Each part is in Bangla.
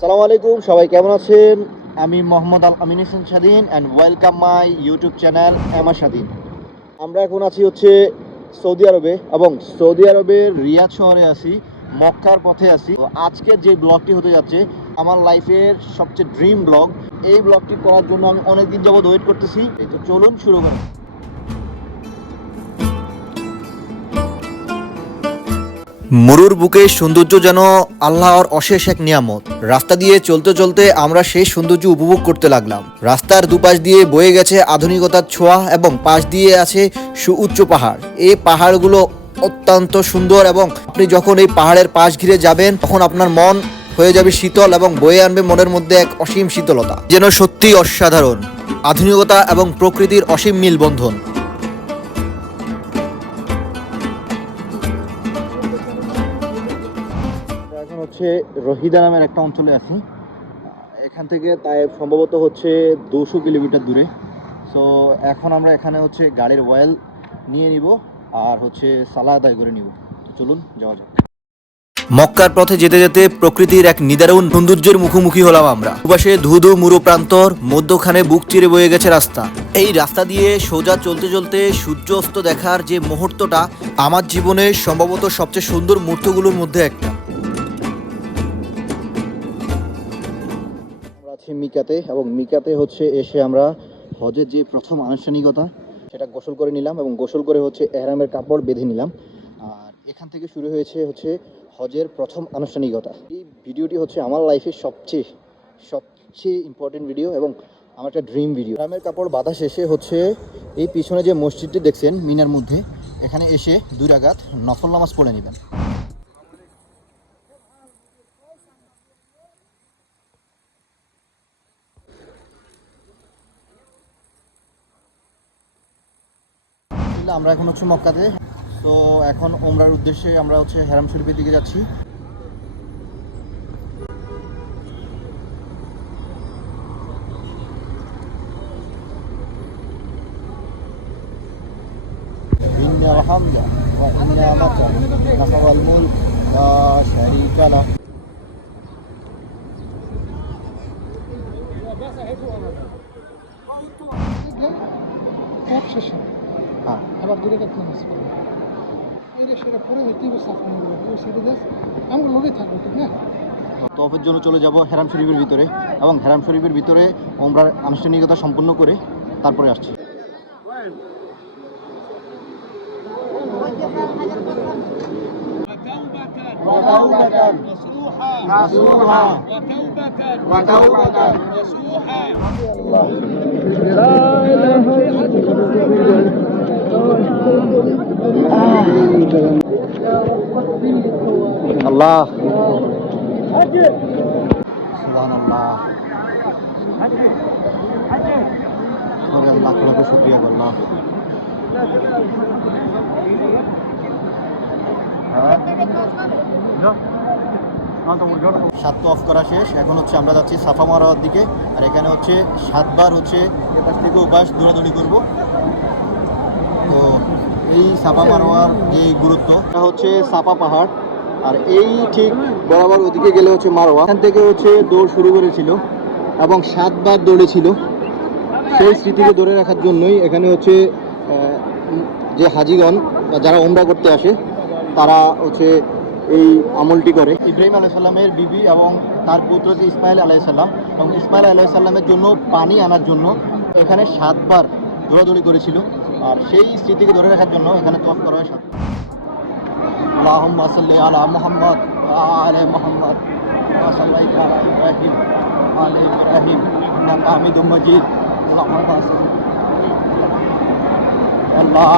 সালাম আলাইকুম, সবাই কেমন আছেন? আমি Mohammad Al Amin Hossain Swadhin and welcome my YouTube channel এমা স্বাধীন আমরা এখন আছি হচ্ছে সৌদি আরবে এবং সৌদি আরবের রিয়াদ শহরে আছি। মক্কার পথে আছি। আজকে যে ব্লগটি হতে যাচ্ছে, আমার লাইফের সবচেয়ে ড্রিম ব্লগ। এই ব্লগটি করার জন্য আমি অনেকদিন যাবত ওয়েট করতেছি। তো চলুন শুরু করি মরুর বুকে সৌন্দর্য যেন আল্লাহর অশেষ এক নিয়ামত। রাস্তা দিয়ে চলতে চলতে আমরা সেই সৌন্দর্য উপভোগ করতে লাগলাম। রাস্তার দুপাশ দিয়ে বয়ে গেছে আধুনিকতার ছোঁয়া এবং পাশ দিয়ে আছে সুউচ্চ পাহাড়। এই পাহাড়গুলো অত্যন্ত সুন্দর এবং আপনি যখন এই পাহাড়ের পাশ ঘিরে যাবেন, তখন আপনার মন হয়ে যাবে শীতল এবং বয়ে আনবে মনের মধ্যে এক অসীম শীতলতা। যেন সত্যি অসাধারণ। আধুনিকতা এবং প্রকৃতির অসীম মিলবন্ধন। এখন হচ্ছে রহিদা নামের একটা অঞ্চলে আছি। এখান থেকে তাই সম্ভবত হচ্ছে দুশো কিলোমিটার দূরে। সো এখন আমরা এখানে হচ্ছে গাড়ির অয়েল নিয়ে নিব। আর হচ্ছে সালা আদায় করে নিব। তো চলুন যাওয়া যাক। মক্কার পথে যেতে যেতে প্রকৃতির এক নিদারুণ সৌন্দর্যের মুখোমুখি হলাম আমরা। পাশে ধুধু মুরু প্রান্তর মধ্যখানে বুক চিরে বয়ে গেছে রাস্তা। এই রাস্তা দিয়ে সোজা চলতে চলতে সূর্য অস্ত দেখার যে মুহূর্তটা আমার জীবনের সম্ভবত সবচেয়ে সুন্দর মুহূর্তগুলোর মধ্যে একটা। আমরা আছি মিকাতে এবং মিকাতে হচ্ছে এসে আমরা হজের যে প্রথম আনুষ্ঠানিকতা সেটা গোসল করে নিলাম এবং গোসল করে হচ্ছে এহরামের কাপড় বেঁধে নিলাম। আর এখান থেকে শুরু হয়েছে হচ্ছে হজের প্রথম আনুষ্ঠানিকতা। এই ভিডিওটি হচ্ছে আমার লাইফের সবচেয়ে সবচেয়ে ইম্পর্টেন্ট ভিডিও এবং আমার একটা ড্রিম ভিডিও এহরামের কাপড় বাঁধা শেষে হচ্ছে এই পিছনে যে মসজিদটি দেখছেন, মিনার মধ্যে, এখানে এসে দুই নফল নামাজ পড়ে নেবেন। আলহামদুলিল্লাহ, আমরা এখন হচ্ছে মক্কাতে তো এখন ওমরার উদ্দেশ্যে আমরা হচ্ছে হেরাম শরীফের দিকে যাচ্ছি Thank you. والنعمة لك والملك لا شريك له এক শেষে হ্যাঁ আবার দূরে কাছে নামাজ পড়বে এই যে সেটা পরে হইতে হবে সাফান ওই সাইডে যাস আমরা লোকে থাকবো ঠিক না তফের জন্য চলে যাব হেরাম শরীফের ভিতরে এবং হেরাম শরীফের ভিতরে ওমরার আনুষ্ঠানিকতা সম্পন্ন করে তারপরে আসছি وتوبة نصوحا وتوبة وتوبة نصوحا আল্লাহ। সাত অফ করা শেষ, এখন হচ্ছে আমরা যাচ্ছি সাফা মারার দিকে, আর এখানে হচ্ছে সাতবার হচ্ছে এপাশ থেকে উপাস দৌড়াদৌড়ি করব। তো এই সাফা মারোয়ার যে গুরুত্ব, এটা হচ্ছে সাফা পাহাড়। আর এই ঠিক বরাবর ওদিকে গেলে হচ্ছে মারোয়া। এখান থেকে হচ্ছে দৌড় শুরু করেছিল এবং সাতবার দৌড়েছিল। সেই স্মৃতিকে ধরে রাখার জন্যই এখানে হচ্ছে যে হাজিগণ যারা ওমরা করতে আসে, তারা হচ্ছে এই আমলটি করে। ইব্রাহিম আলাইসাল্লামের বিবি এবং তার পুত্র যে ইসমাইল আলাইসাল্লাম এবং ইসমাইল আলাইসাল্লামের জন্য পানি আনার জন্য এখানে সাতবার দৌড়াদৌড়ি করেছিল। আর সেই স্মৃতিকে ধরে রাখার জন্য এখানে তফ করা হয় সাত اللهم صل على محمد وعلى محمد كما صليت على ابراهيم وعلى ابراهيم انك حميد مجيد اللهم صل الله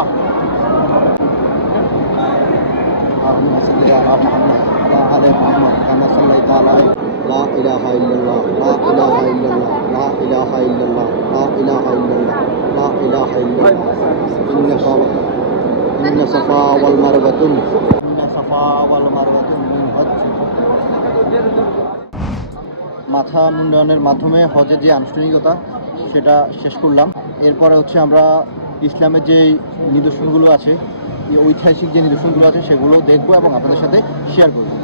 اللهم صل على محمد وعلى محمد كما صليت على لا اله الا الله لا اله الا الله لا اله الا الله لا اله الا الله لا اله الا الله انك إن صفا والمروة إن صفا والمروة من حج মাথা মুন্ডনের মাধ্যমে হজের যে আনুষ্ঠানিকতা সেটা শেষ করলাম এরপরে হচ্ছে আমরা ইসলামের যে নিদর্শনগুলো আছে এই ঐতিহাসিক যে নিদর্শনগুলো আছে সেগুলো দেখবো এবং আপনাদের সাথে শেয়ার করবো